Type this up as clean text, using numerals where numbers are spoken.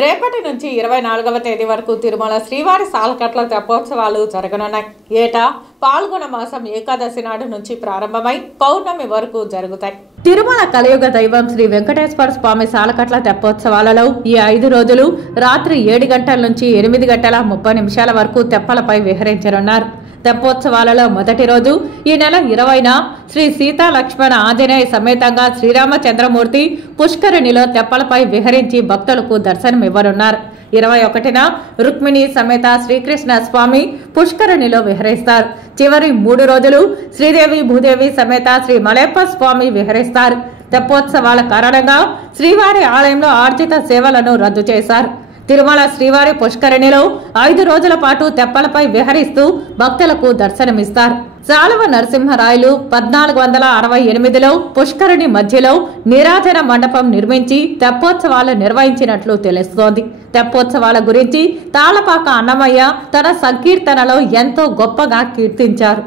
రేపటి నుంచి 24వ తేదీ వరకు తిరుమల శ్రీవారి సాలకట్ల తెప్పోత్సవాలు జరగనున్నాయి. ఏటా పాల్గొన మాసం ఏకాదశి నాడు నుంచి ప్రారంభమై పౌర్ణమి వరకు జరుగుతాయి. తిరుమల కలియుగ దైవం శ్రీ వెంకటేశ్వర స్వామి సాలకట్ల తెప్పోత్సవాలలో ఈ 5 రోజులు రాత్రి 7 గంటల నుంచి 8 గంటల 30 నిమిషాల వరకు తెప్పలపై విహరించనున్నారు. తెప్పోత్సవాలలో మొదటి రోజు ఈ నెల 20న శ్రీ సీతా లక్ష్మణ ఆంజనేయ సమేతంగా శ్రీరామచంద్రమూర్తి పుష్కరిణిలో తెప్పలపై విహరించి భక్తులకు దర్శనమివ్వనున్నారు. 21న రుక్మిణి సమేత శ్రీకృష్ణ స్వామి పుష్కరిణిలో విహరిస్తారు. చివరి 3 రోజులు శ్రీదేవి భూదేవి సమేత శ్రీ మలయప్ప స్వామి విహరిస్తారు. తెప్పోత్సవాల కారణంగా శ్రీవారి ఆలయంలో ఆర్జిత సేవలను రద్దు చేశారు. తిరుమల శ్రీవారి పుష్కరిణిలో 5 రోజుల పాటు తెప్పలపై విహరిస్తూ భక్తులకు దర్శనమిస్తారు. సాలువ నరసింహరాయలు 1468లో పుష్కరిణి మధ్యలో నీరాజన మండపం నిర్మించి తెప్పోత్సవాలు నిర్వహించినట్లు తెలుస్తోంది. తెప్పోత్సవాల గురించి తాళపాక అన్నమయ్య తన సంకీర్తనలో ఎంతో గొప్పగా కీర్తించారు.